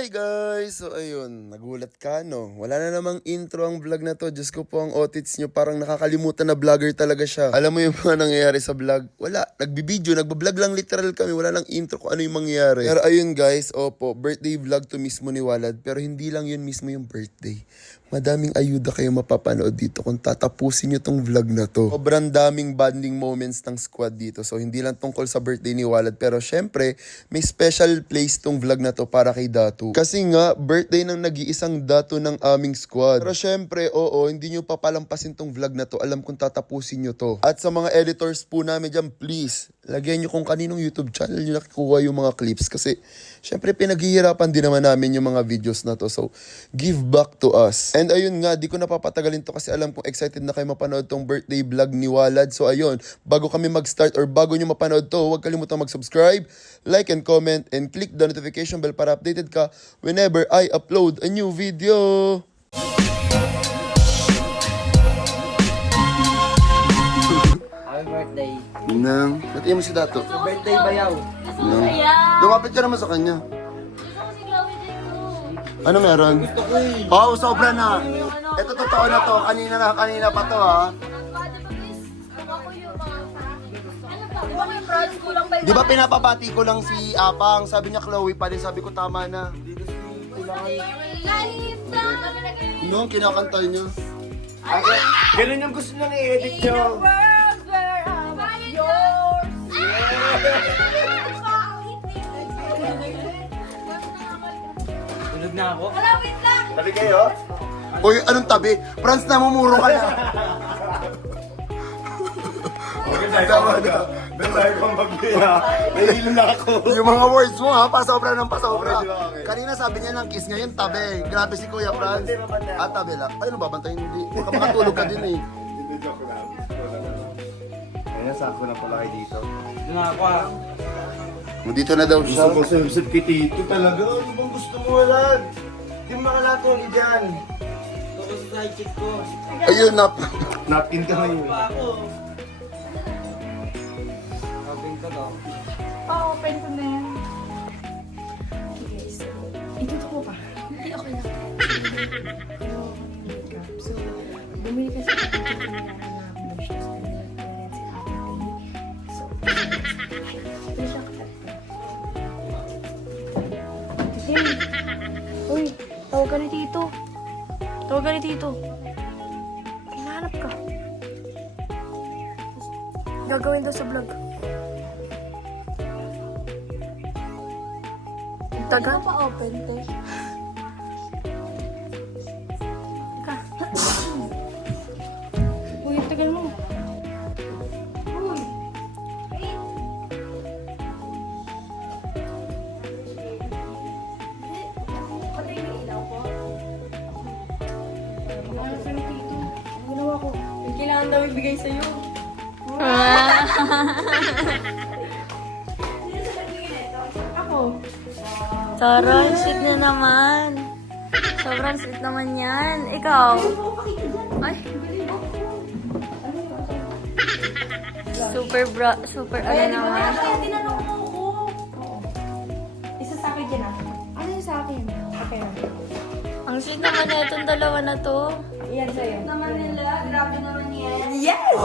Hi guys! So ayun, nagulat ka no? Wala na namang intro ang vlog na to. Diyos ko po ang otits nyo, parang nakakalimutan na vlogger talaga siya. Alam mo yung mga nangyayari sa vlog? Wala, nagbibideo, nagbablog lang literal kami. Wala lang intro kung ano yung mangyayari. Pero ayun guys, opo, birthday vlog to mismo ni Walad. Pero hindi lang yun mismo yung birthday. Madaming ayuda kayo mapapanood dito kung tatapusin nyo tong vlog na to. Sobrang daming bonding moments ng squad dito. So hindi lang tungkol sa birthday ni Walad. Pero syempre, may special place tong vlog na to para kay Datu. Kasi nga, birthday ng nag-iisang Datu ng aming squad. Pero syempre, oo, hindi nyo papalampasin tong vlog na to. Alam kung tatapusin nyo to. At sa mga editors po namin dyan, please, lagyan nyo kung kaninong YouTube channel nyo nakikuha yung mga clips. Kasi syempre, pinaghihirapan din naman namin yung mga videos na to. So, give back to us. And ayun nga, di ko napapatagalin to kasi alam kong excited na kayo mapanood tong birthday vlog ni Walad. So ayun, bago kami mag-start or bago nyo mapanood to, huwag kalimutang mag-subscribe, like and comment, and click the notification bell para updated ka whenever I upload a new video. Happy birthday. Nang, batiin mo si Dato. Birthday bayaw. Nang, lumapit ka naman sa kanya. Ano meron? Oo, sobra na. Ito totoo na to. Kanina pa to ha. Di ba pinapabati ko lang si Apang? Sabi niya Chloe pa din. Sabi ko tama na. No, kinakanta niya. Ganun yung gusto nang i-edit nyo. Tulog na ako. Tabi kayo? Uy, anong tabi? Franz, namumuro ka na. Tama na. Doon tayo kung magbiya. Nahihilo na ako. Yung mga words mo ha, pasobra ng pasobra. Okay, okay. Kanina sabi niya ng kiss, ngayon tabi. Grabe si Kuya Franz. Tabi lang. Ay, ano babantayin? Hindi. Baka makatulog ka din eh. Hindi, joke lang. Kaya sakto na pala kayo dito. Doon na ako ah. Dito na daw siya. Gusto ko sumsip kay Tito talaga. Ano bang gusto mo, Walad? Hindi mo makalatuli dyan. Ito ko sa side chick ko. Ayun na. Napkin ka ngayon. Pa ako. Open ko to. Pa-open ko na yan. Okay guys, ituto ko pa. Hindi, okay lang. Pero, makeup. So, bumili kasi ako ng kailangan na blush. Tapos, pinili ko na rin si Ate Tay. So, ito siya katat ko. Titin! Uy, tawag ka ni Tito. Tawag ka ni Tito. Hinahanap ka. Gagawin daw sa vlog. Taga? Pa-open to. Teka. Uy, tagal mo. Uy. Patay na ilaw po. Kailangan sa ni Tito. Ang ginawa ko. Yung kailangan daw ibigay sa'yo. Ako. Sobrang sweet na naman. Sobrang sweet naman yan. Ikaw? Ay. Super ano naman. Kaya tinanong mo ko. Oo. Isa sa akin dyan ah. Ano yung sa akin? Okay lang. Ang sweet naman na itong dalawa na to. Iyan sa'yo. Naman nila. Grabe naman yan. Yes!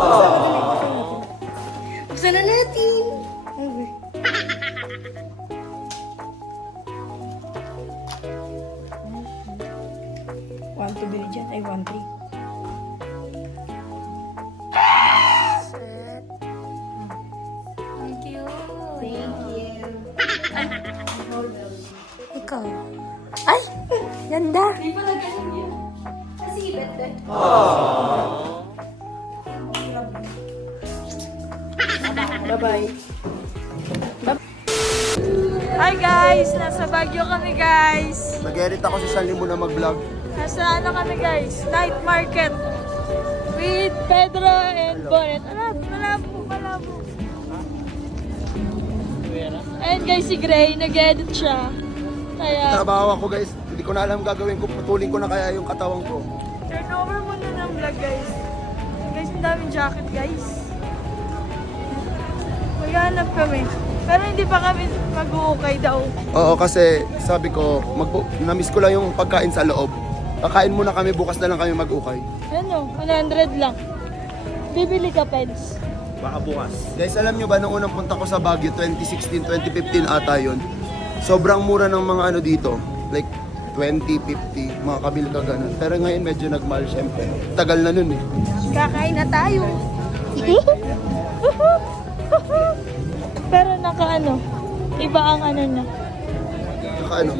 Buksan na natin. Okay. One to bili dyan. Ay, 1-3. Sweet. Thank you. Thank you. Ikaw? Ay! Ganda! Di pa na ganun yun. Kasi ibet. Bye-bye. Hi guys! Nasa Baguio kami guys. Nag-edit ako sa San Libo na mag-vlog. Nasa ano kami guys? Night market. With Pedro and Bonnet. Malabo. And guys, si Gray, nag-edit siya. Kaya, Trabaho ako guys. Hindi ko na alam gagawin ko. Putulin ko na kaya yung katawang ko. turn over muna ng vlog guys. Guys, ang daming jacket guys. Maghanap kami. Pero hindi pa kami mag-uukay daw. Oo, kasi sabi ko, na-miss ko lang yung pagkain sa loob. Kakain muna kami, bukas na lang kami mag-ukay. Ano, 100 lang. Bibili ka, Peds. Baka bukas. Guys, alam nyo ba, nung unang punta ko sa Baguio, 2016, 2015 ata yun, sobrang mura ng mga ano dito. Like, 20, 50, mga kabil ka ganun. Pero ngayon medyo nagmahal, syempre. Tagal na nun eh. Kakain na tayo. Pero naka-ano, iba ang ano na. Saka ano?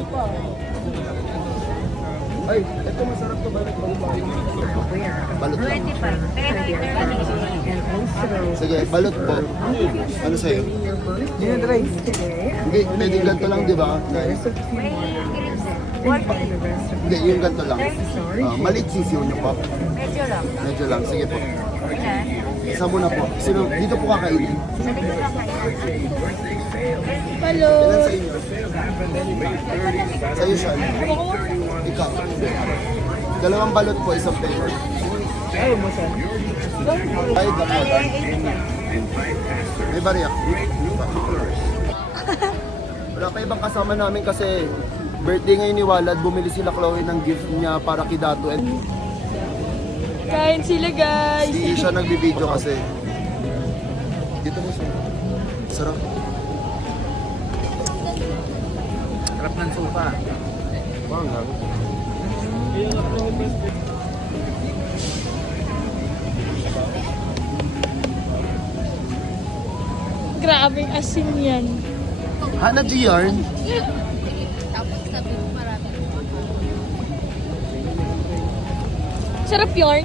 Ay, ito masarap to. Balot balot lang. Sige, balot po. Ano sa'yo? Hindi, pwede ganito lang, di ba? Guys? Hindi, yung ganito lang. Maliit sisiw niyo po. Medyo lang, sige po. Isa muna po. Sino, dito po kakainin. Hello. Ilan sa inyo? Sa'yo siya. Ikaw. Dalawang balot po, isang paper. Ay, dapat. May bariyak. Wala pa ibang kasama namin kasi birthday ngayon ni Walad, bumili sila Chloe ng gift niya para kay Dato. And Kain sila, guys. hindi siya nagbibideo kasi. Dito mo siya. Sarap. Sarap ng sofa. Wangang. Grabing asin yan. Hana G yarn. Sarap yarn.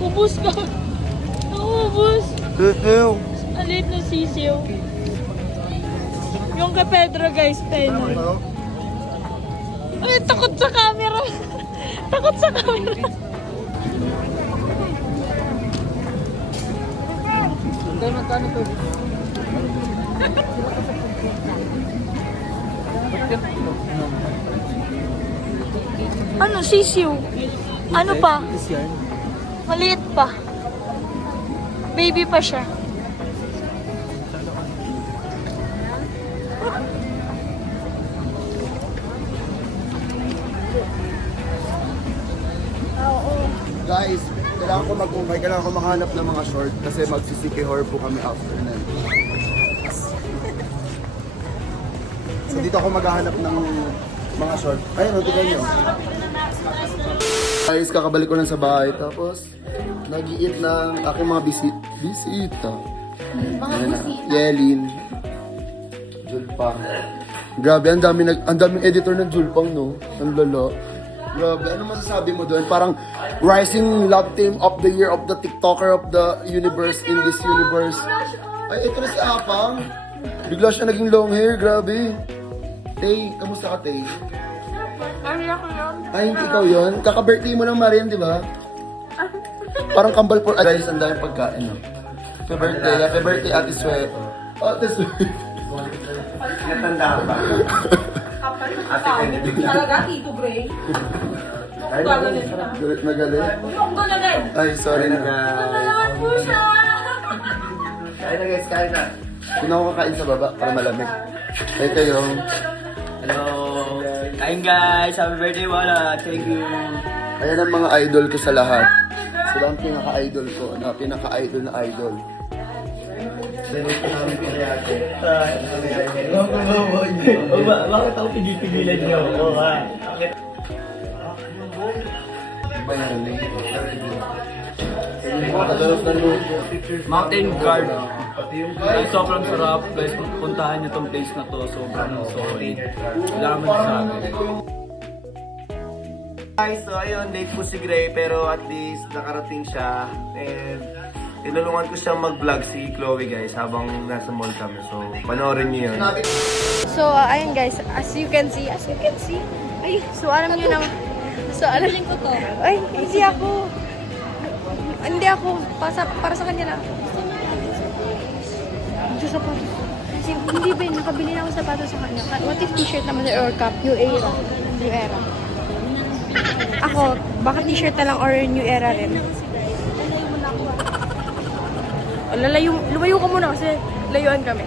Ubus ka. Naubos. Ew. Alit na sisiw. Yung kay Pedro, guys, pen. Ay, takot sa camera. Takot sa camera. Hindi, magkano to? Ano, sisiw? Ano pa? Maliit pa. Baby pa siya. Guys, kailangan ko mag-umay, kailangan ko makahanap ng mga short kasi magsisiki-hor po kami after na. So dito ako maghahanap ng mga short. Ayun, tignan nyo. Guys, kakabalik ko lang sa bahay tapos nag-i-eat ng aking mga bisita. Mga Yelin. Julpang. Grabe, ang daming editor ng Julpang, no? Ang lala. Grabe, ano masasabi mo doon? Parang rising love team of the year of the TikToker of the universe in this universe. Ay, ito na si Apang. Bigla siya naging long hair, grabe. Tay, kamusta ka, Tay? Ay, hindi ikaw yun? Kaka-birthday mo ng Marian, di ba? Parang kambal for... Guys, ang daming pagkain, no? Happy birthday, Ate Swe. Ate Swe. Natanda ka ba? Talaga, Tito Bray. Ay, galit na galit. Yung gulagay. Ay, sorry na. Naman po siya. Kain na guys, kain na. Hindi ako kakain sa baba para malamig. Ay, kayo. Hello. Kain guys. Happy birthday, Wala. Thank you. Ayan ang mga idol ko sa lahat. Sila ang pinaka-idol ko. Pinaka-idol na idol. Bakit ako pinipigilan niyo? Oo nga. Mountain Guard. Ay, sobrang sarap. Guys, puntahan niyo tong place na to. Sobrang solid. Salamat sa akin. Guys, so ayun, late po si Gray pero at least nakarating siya. And tinulungan ko siyang mag-vlog si Chloe guys habang nasa mall kami. So, panoorin niyo yun. So, ayun guys, as you can see, ay, so alam niyo na, so alam ko to. Ay, hindi ako, para sa kanya lang. Ito sapatos. Hindi ba, nakabili na ako sapatos sa kanya. What if t-shirt naman or cap, New Era. Ako, baka t-shirt na lang or New Era rin. Lumayo ka muna kasi layuan kami.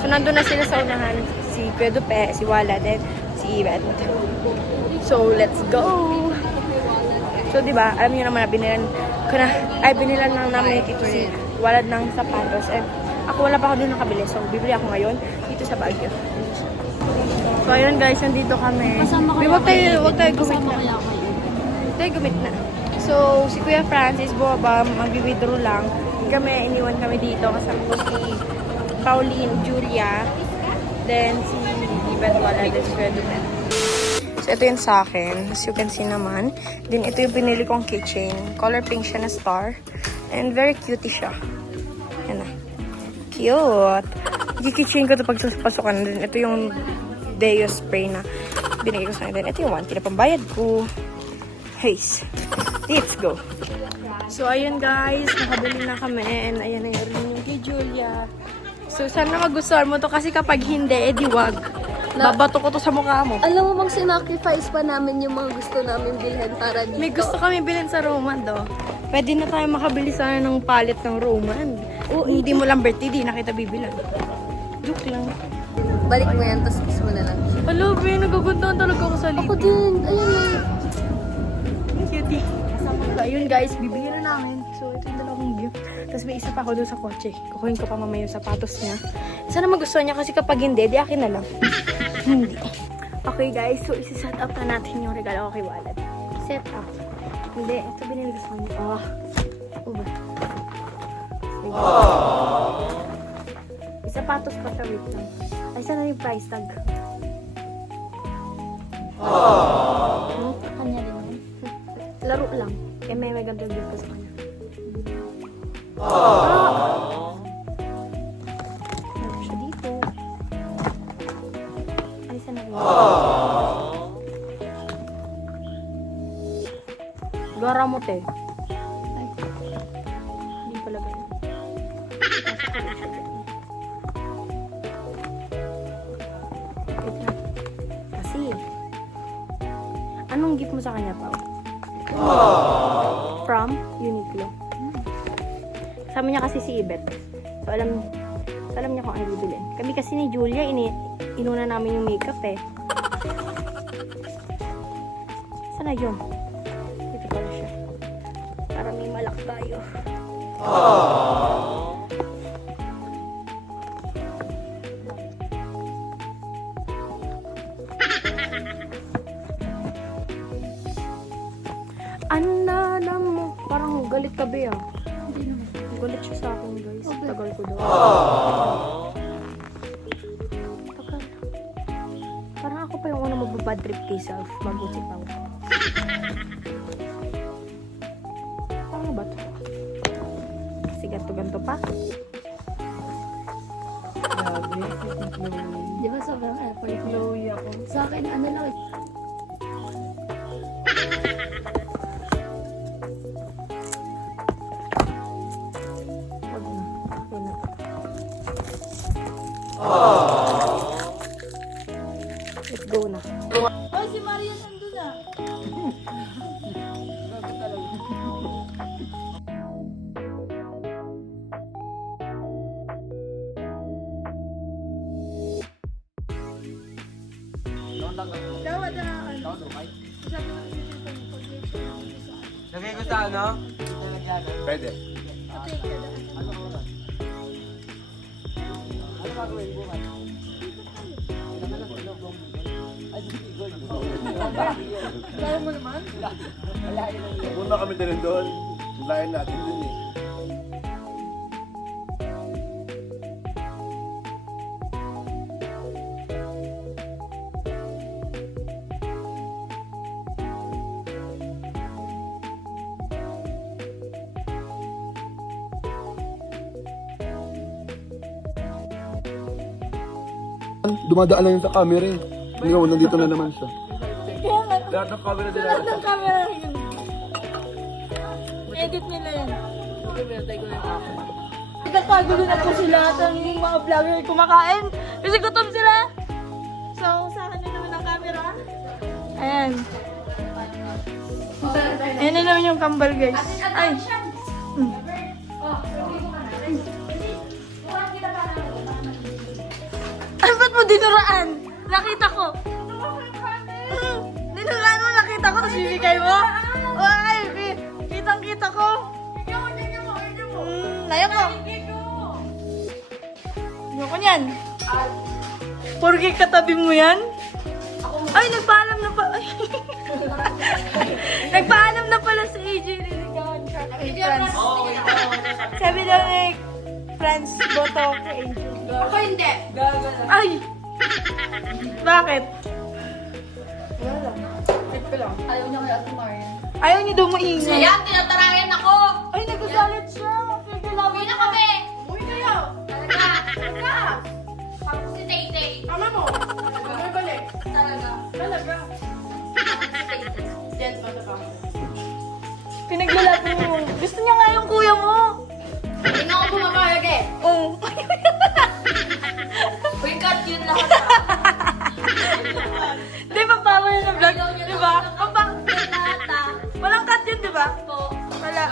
So, nandun na sila sa unahan. Si Kuya Dupe, si Wala, then si Ivan. So, let's go! So, di ba, alam niyo naman na binilan lang namin ito si Walad ng sapatos. And ako wala pa ako doon nakabili. So, bibili ako ngayon dito sa Baguio. So, ayun guys, nandito kami. Huwag tayo gumit na. Huwag tayo gumit na. So, si Kuya Francis, bumaba, mag-withdraw lang. Kami, iniwan kami dito. Kasama ko si Pauline, Julia, then si Ivan Wala, then si Kuya Dupe. So, ito yun sa akin. As you can see naman. Then, ito yung pinili kong keychain. Color pink siya na star. And very cutie siya. Yan na. Cute. Yung keychain ko ito pag pasukan. Then, ito yung Deo spray na binigay ko sa akin. Then, ito yung 1K na pambayad ko. Haze. Let's go. So, ayun guys. Nakabili na kami. And, ayan na yung kay Julia. So, sana magustuhan mo to kasi kapag hindi, edi wag. Babato ko to sa mukha mo. Alam mo, mag-sacrifice pa namin yung mga gusto namin bilhin para dito. May gusto kami bilhin sa Roman, do. Pwede na tayo makabili sana ng palit ng Roman. O, hindi mo lang birthday, di na kita bibilan. Joke lang. Balik mo yan, tapos kiss mo na lang. Hello, be. Nagagundahan talaga ako sa libre. Ako din. Ayun na. Cutie. So, ayun guys, bibigyan na namin. So, ito yung dalawang gift. Tapos may isa pa ako doon sa kotse. Kukuhin ko pa mamaya yung sapatos niya. Sana magustuhan niya kasi kapag hindi, di akin na lang. Hindi. Okay guys, so isi-set up na natin yung regalo ko kay Walad. Set up. Hindi, ito binili ko sa kanya. Uber. May sapatos pa siya, wait lang. Ay, sana yung price tag? Kanya din ako. Laro lang. Eh, may ganito gift ko sa kanya. Laro siya dito. Alisan na rin. Gara mo, te. Ay. Hindi pala ganun. Wait lang. Kasi, anong gift mo sa kanya, Pao? From Uniqlo. Kasama niya kasi si Ibet. So, alam niya kung ano bibilin. Kami kasi ni Julia, inuna namin yung makeup eh. Sana yun? Ito pala siya. Para may malak tayo. Ano na alam mo? Parang galit ka ba ah? Hindi naman. Galit siya sa akin guys. Tagal ko daw. Tagal. Parang ako pa yung una magbabad trip kay self. Bago si Pao. Parang ba ito? Kasi ganto-ganto pa. Di ba sobrang effort? Glowy ako. Sa akin, ano lang. Wag na. Okay na. Let's go na. Oh, si Maria nandun na. Lagay ko sa ano? Pwede. Muna kami din doon. Lain natin dun eh. Dumadaan lang yun sa camera eh. Ngayon, nandito na naman siya. Lahat ng camera nila. Lahat ng camera yun. Edit nila yan. Nagkakagulo na po sila at ang mga vlogger kumakain. Kasi gutom sila. So, sa akin na naman ang camera. Ayan. Ayan na naman yung kambal guys. Ay. dinuraan. Nakita ko. Dinuraan mo, nakita ko, tapos bibigay mo. Ay, kitang-kita ko. Layo ko. Ayoko niyan. Porke katabi mo yan? Ay, nagpaalam na pa. Ay. Nagpaalam na pala si AJ. Niligawan siya kay Franz. Sabi daw ni Franz, boto kay AJ. Ako hindi. Ay! Bakit? Ayaw niya kay Ate Marian. Ayaw niya daw maingay. Ayan, tinatarayan ako. Ay, nagagalit siya. Uwi na kami. Uwi kayo. Talaga. Ako si Tay-Tay. Tama mo. Balik. Talaga. Talaga. Yan, ba? Pinaglalatan mo. Gusto niya nga yung kuya mo. Hindi na ako pumapayag eh. Oo. Uy, cut yun lahat. Di ba bawal na vlog? Di ba? Walang cut yun, di ba? Wala.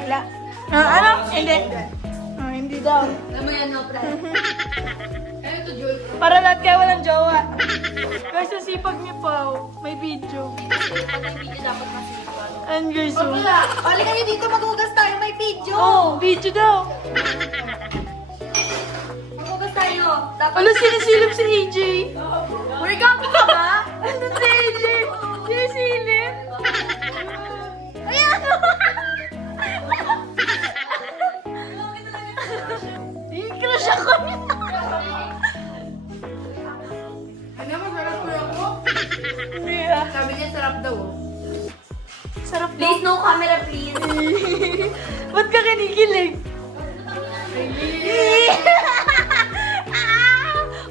Wala. Ano? Hindi. Hindi daw. Alam mo yan, no, Fred? Ano to, Joel? Para lahat kaya walang jowa. Guys, sa sipag niya pa. May video. Pag may video, dapat masipag. And guys, oh. Bali kayo dito, maghugas tayo. May video. Oh, video daw. Maghugas tayo. Dapat... Ano, sinisilip si AJ? Uy, gago ka ba? Ano si AJ? Sinisilip? Ayan! I-crush ako niya. Ano, masarap ko lang ko? Hindi ah. Sabi niya, sarap daw. Sarap daw. Please, no camera, please. Ba't ka kinikilig?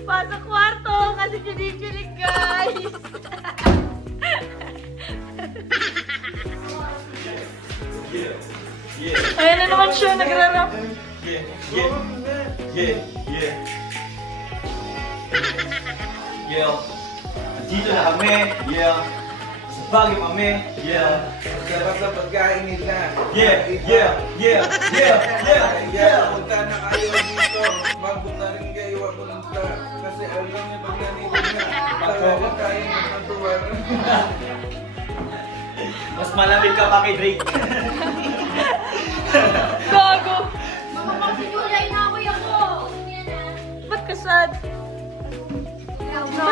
Pasok kwarto kasi kinikilig, guys. Ayan na naman siya, nagrarap. Yeah. Dito na kami. Yeah. Sa bagay kami. Yeah. Sarap na pagkain nila. Yeah. Yeah. Yeah. Yeah. Yeah. Yeah. Punta na kayo dito. Mabuta rin kayo pumunta. Kasi alam niyo pag ganito na. Talaga tayo natuwa. Mas malamig ka pa kay Drake. Gago. Magpapakitulay na ako yung ko. Ba't ka sad? No.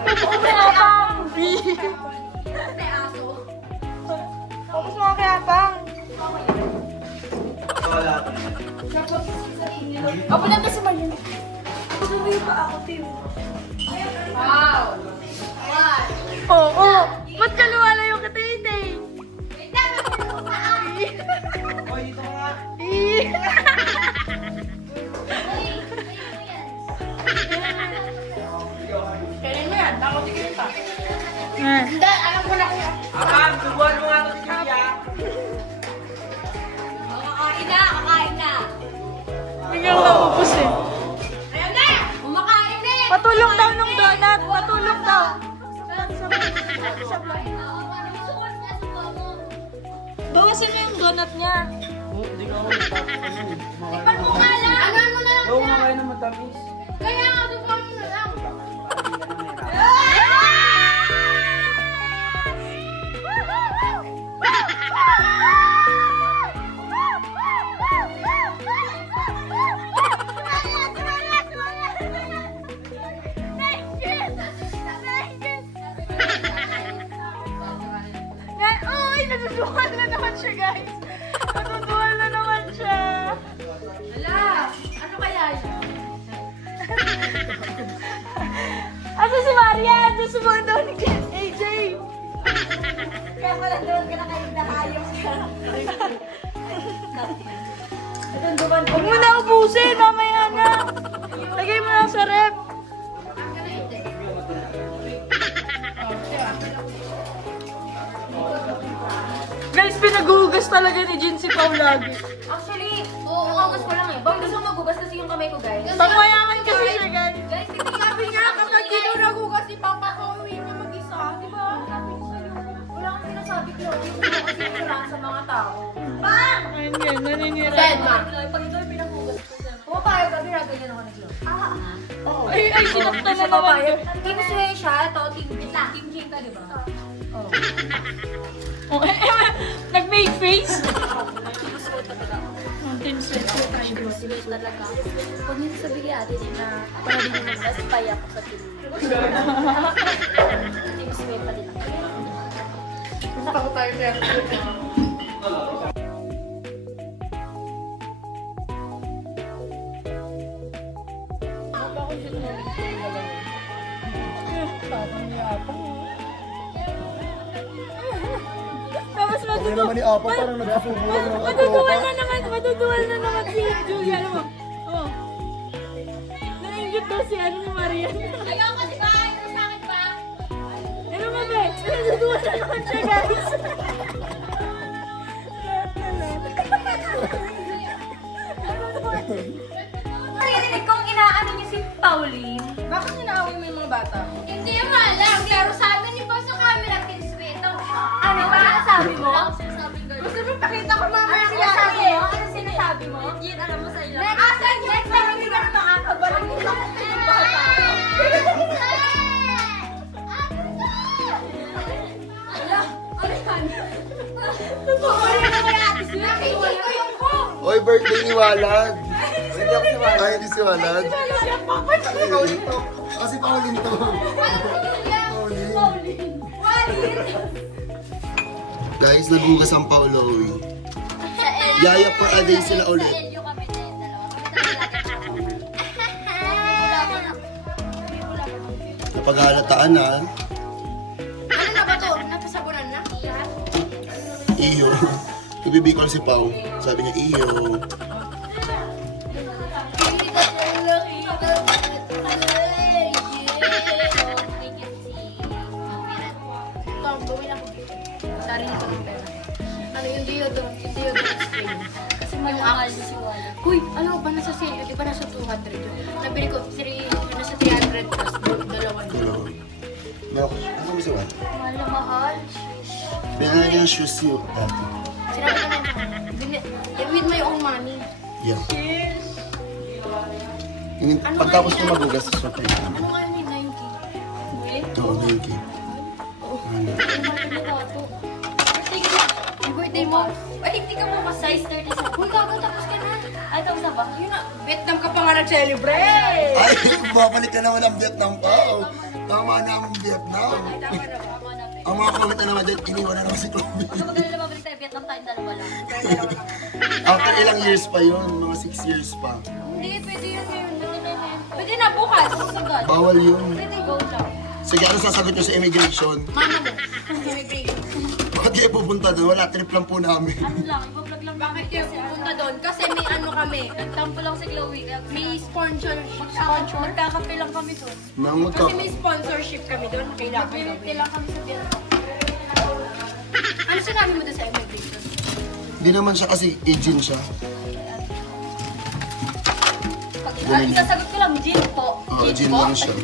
Kayapang. May aso. Focus mo kayapang. Wala. Ako lang kasi Marian. Tuloy pa ako, Tim. Wow. What? Oo. Ba't ka luwalayo ka, Tay-Tay? Wait lang, Oy, dito ka nga. kailan mo yan? Takot si Kirita. Eh. Hindi, alam ko na kuya. Akan, subuhan mo nga ito si Julia. Kakain na, kakain na. Biglang naubos eh. Ayan na! Kumakain na eh! Patulong daw nung donut. Patulong daw. Bawasin mo yung donut niya. Tikpan mo nga lang! Ano mo na lang Oo, siya? makain na matamis. Kaya nga, tikpan mo na lang. Uy, natutuhan na naman siya, guys. Natutuhan na naman siya. Hala! Ano kaya yun? Asa si Marian? Gusto mo daw ni AJ. Kaya pala doon ka na kayo nakayos ka. Huwag mo na ubusin, mamaya na. Lagay mo lang sa rep. Guys, pinagugas talaga ni Jin si Pao lagi. Actually, nakagas ko lang eh. Bang gusto ko magugas kasi yung kamay ko, guys. Pangmayaman kasi siya, guys. Guys, sabi niya, kapag dito nagugas si Papa ko, uwi niya mag-isa. Di ba? Sabi ko sa'yo. Wala kang sinasabi, Chloe. Hindi mo kasi yung sa mga tao. Bang! Ayun yan, naninira. Dead, ma. Pag ito yung pinagugas ko siya. Pumapayag ka, ginagawa ako ni Chloe. Ay, sinaktan na naman. Team Sway siya, to Team J ka, di ba? Oh, nag-make face. Team Sweat. Team Sway talaga. Huwag niyo sabihin natin na para din naman mas paya ko sa team. Team Sway pa din ako. Tapos Kaya naman ni Apa parang nagsusubo lang ng matutuwal na naman si Julia. Alam mo? Oh. Na-inject daw si Marian. Ayaw ko, di ba? Ayaw sa akin ba? Ano ba, be? Natutuwal na naman siya, guys. Narinig kong inaano niyo si Pauline. Bakit inaaway mo yung mga bata? Hindi mo alam. Pero sa amin ni Boss sa camera, Team Sway. Ano ba sabi mo? Gusto mo pakita ko mamaya Ano kung sinasabi ano mo? Ano sinasabi mo? Yan, alam mo sa ilang. Next time, hindi ka na makakabalang yung bata. Ala, ano yan? Sorry na kaya, Ate Sway. Nakikita ko yung phone. Oy, birthday ni Walad. Ay, hindi si Walad. Kasi Pauline to. Guys, nagugas ang Paulowi. Yaya for a day sila ulit. Yung kami na yung dalawa. Napaghalataan na. Ano na ba to? Napasabunan na? Iyo. Ibibicall si Pau. Sabi niya, iyo. Sarili ko ng pera. Ano yung deodorant? Yung deodorant spray. Kasi mahal si Wala. Uy, ano ba nasa sale? Di ba nasa 200 yun? Nabili ko, nasa 300 plus. Dalawa na. Meron ko. Ano mo si Walad? Mahal na mahal. Binala niya ng shoes yung dati. Sinabi ko na, with my own money. Yeah. Pagtapos ko magugas, sorry. Ano nga yun? 9K? Oo, thank you. Ang mahal na tato. Birthday ko. Yung birthday mo. Ay, hindi ka mo size 37. Uy, gago, tapos ka na. Ay, tapos na ba? Yun na. Vietnam ka pa nga nag-celebrate. Ay, babalik ka naman ang Vietnam pa. Tama na ang Vietnam. Ang mga comment na naman dyan, iniwan na naman si Chloe. Maganda na babalik tayo Vietnam tayong dalawa lang. After ilang years pa yun, mga 6 years pa. Hindi, pwede yun ngayon. Pwede na bukas. Sagad. Bawal yun. Pwede go lang. Sige, ano sasagot nyo sa immigration? Mama mo. Immigration. Bakit kayo pupunta doon? Wala, trip lang po namin. Ano lang, ipa-vlog lang. Bakit kayo pupunta doon? Kasi may ano kami. Nagtampo lang si Chloe. May sponsor. Magkakape lang kami doon. Nang Kasi may sponsorship kami doon. Kailangan Bibili lang kami sa Vietnam. Ano sinabi mo doon sa immigration? Hindi naman siya kasi agent siya. Isasagot ko lang, Jean po. Oo, agent lang siya.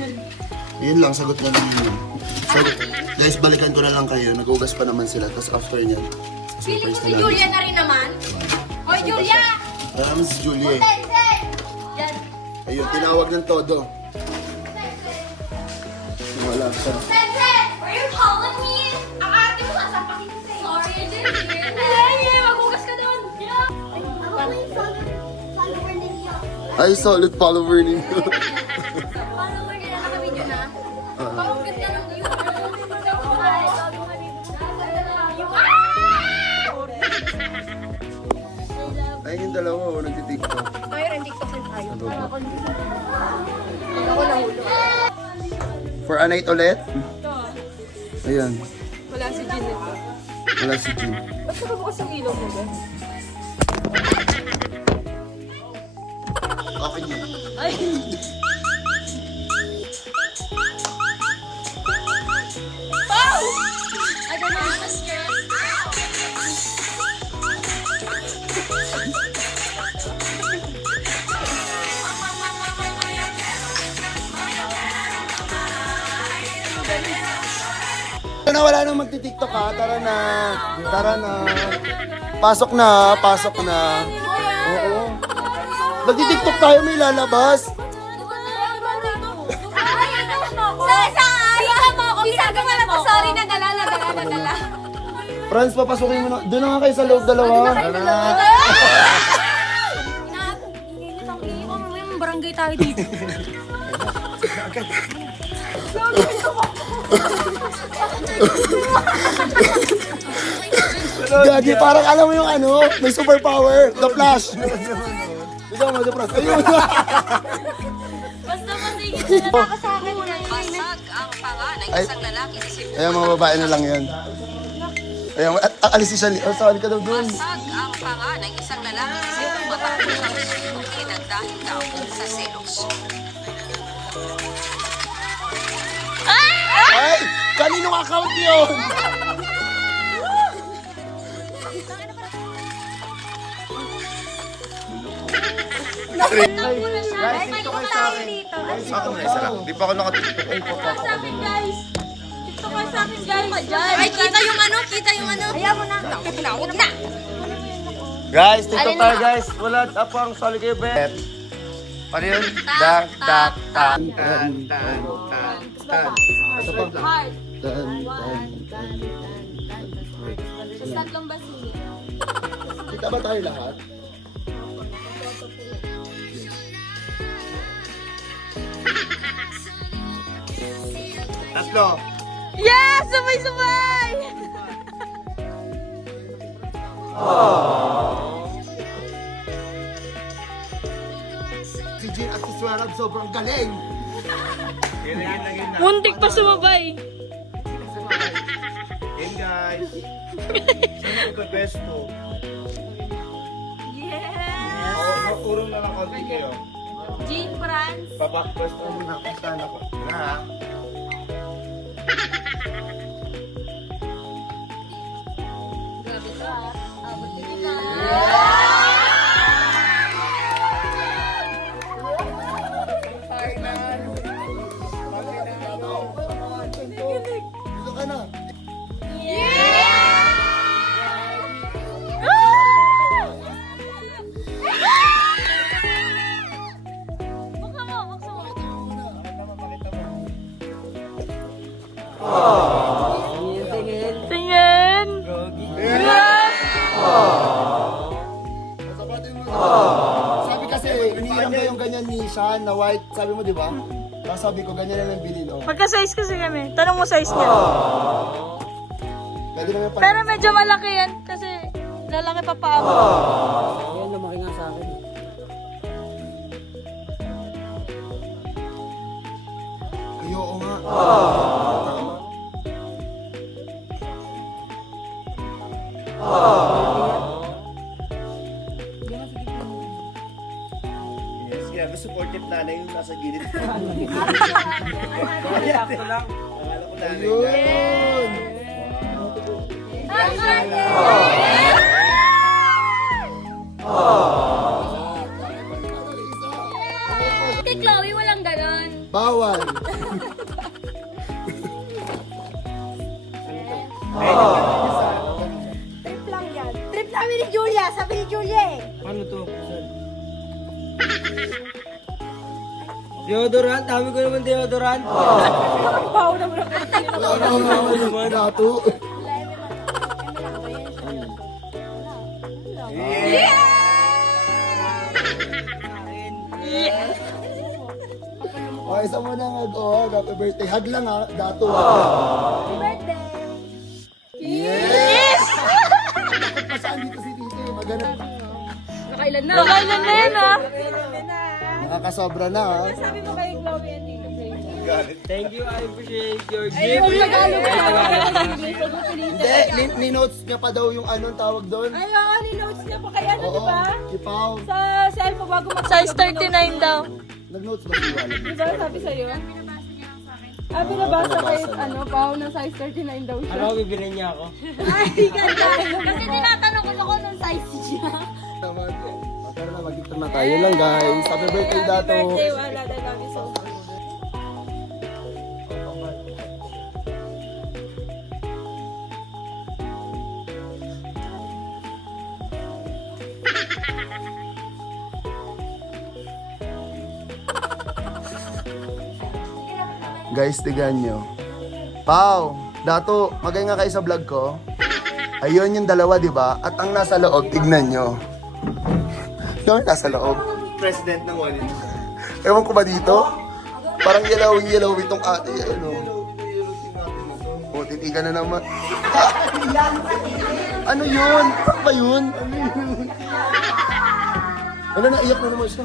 Yun lang, sagot na lang yun. Sagot. Guys, balikan ko na lang kayo. Nag-ugas pa naman sila. Tapos after niyan, Feeling ko surprise si na Julia namin. na rin naman. Hoy, Julia! Wala naman si Julie eh. Tensei! Yan. Ayun, tinawag ng todo. Wala siya. Tensei! Are you calling me? Ang arte mo, sasampakin ko sa'yo. Sorry, I didn't hear that. Hey, magugas ka doon. Ay, solid follower ninyo. Follower nila naka-video na. Parang ganda ng view. Ay, yung dalawa, oh, nagtitiktok. Tayo rin, TikTok rin tayo. Ano ba? Ako nahulog. For a night ulit? Ayan, Wala si Jean nito. wala si Jim. Ba't ka bukas ang ilong mo ba? Okay niya. I don't know, I'm scared. Na wala nang magti-tiktok ha. Tara na. Tara na. Pasok na. Pasok na. Oo. Magti-tiktok tayo, may lalabas. Sorry, nadala. Franz, papasukin mo na. Doon na nga kayo sa loob dalawa. May barangay tayo dito. Gagi, parang alam mo yung ano, may superpower, the Flash. Ikaw mo, the Flash. Ayun. Basta masingit sila na sa akin. Basag ang panga ng Ay. isang lalaki sa Cebu. Ayan, mga babae na lang yan. Ayan, alisin siya. Oh, saan ka daw doon? Basag ang panga ng isang lalaki sa Cebu matapos ang susuki ng dahil daw sa selos. Ay! Kaninong account yun? Guys, dito kayo sa akin. Ako na isa lang. Di pa ako nakatiktok. Ay, Sa akin, guys. Dito kayo sa akin, guys. Ay, kita yung ano. Ayaw mo na. Huwag na. Guys, dito tayo guys. Wala apa ang sali kayo, bet. Ano yun? Tak, tak, tak. Tan, tan, tan, tan. Heart. Tan, Tapos tatlong basili. Kita ba tayo lahat? Tatlo. Yeah! Sabay-sabay! Si Jean at si Swerab sobrang galing. Muntik pa sumabay. Game guys. Sino ko best to? Yes! Urong na lang konti kayo. Jean Franz. Babakbas na muna kung saan ako. Na. Grabe ka. Abot ka nila. Dito ka na. Tingin! Sabi kasi, iniiram ko yung ganyan ni Sean na white. Sabi mo, di ba? Tapos sabi ko, ganyan na lang bilhin. Oh. Magka-size kasi kami. Tanong mo size niya. Pwede naman pa. Pero medyo malaki yan kasi lalaki pa paabot. Ay, oo nga. Yes, kaya supportive nanay yung nasa gilid. Yun. Kay Chloe, walang ganon. Bawal. Trip lang yan. Trip namin ni Julia. Sabi ni Julia eh. Ano to? Deodorant? Dami ko naman deodorant. Bawo naman ako. Dato. Okay, isa mo na hug. Happy birthday. Hug lang ha. Dato. Birthday. Yes! Pasaan dito si Tito. Magana. Nakailan na yan ah. Nakakasobra na ha. Sabi mo kay Chloe and Tito Jay. Thank you, I appreciate your Ay, gift. yung Tagalog na. Hindi, ni-notes niya pa daw yung anong tawag doon. Ay, oo, ni-notes niya pa kay ano, di ba? Kipaw. Sa cellphone bago mag-size 39 daw. Nag-notes ba si Wala? Di ba sabi sa'yo? Ah, binabasa kay ano, Pao na size 39 daw siya. Ano, bibilin niya ako? Ay, ganda. Kasi tinatanong ko ako nung size siya. Tara na, mag-gift na tayo lang guys. Happy birthday, Dato. Happy birthday, Wala. I love you so much. Guys, tigan nyo. Pau, Dato, magay nga kayo sa vlog ko. Ayun yung dalawa, di ba? At ang nasa loob, tignan nyo. Yung nasa loob. President ng Walin. Ewan ko ba dito? Parang yellow itong ate. Ano? O, titigan na naman. Ano yun? Ano ba yun? Ano, naiyak na naman siya.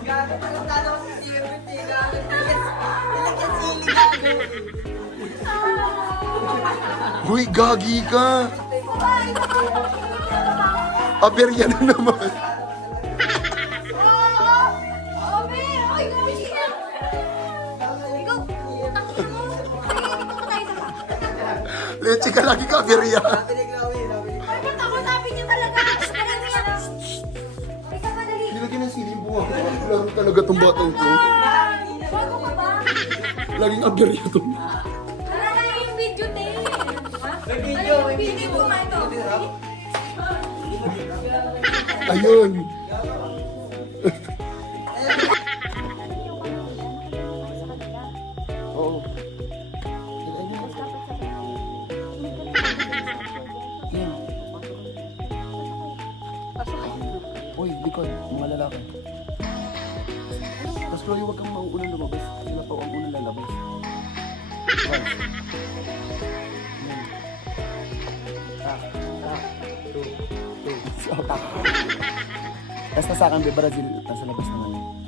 Uy, gagi ka. Aberya na naman. Leche ka lagi ka, aberya. Nilagyan ng sili yung bunga ko. Laro talaga itong batang ko. Laging aberya to. Ayun. Oo. Uy, likod, mga lalaki. Tapos Chloe, huwag kang mauunang lumabas. Sila pa ang unang lalabas. One. Two. Tapos nasa akin, Brazil, nasa labas naman.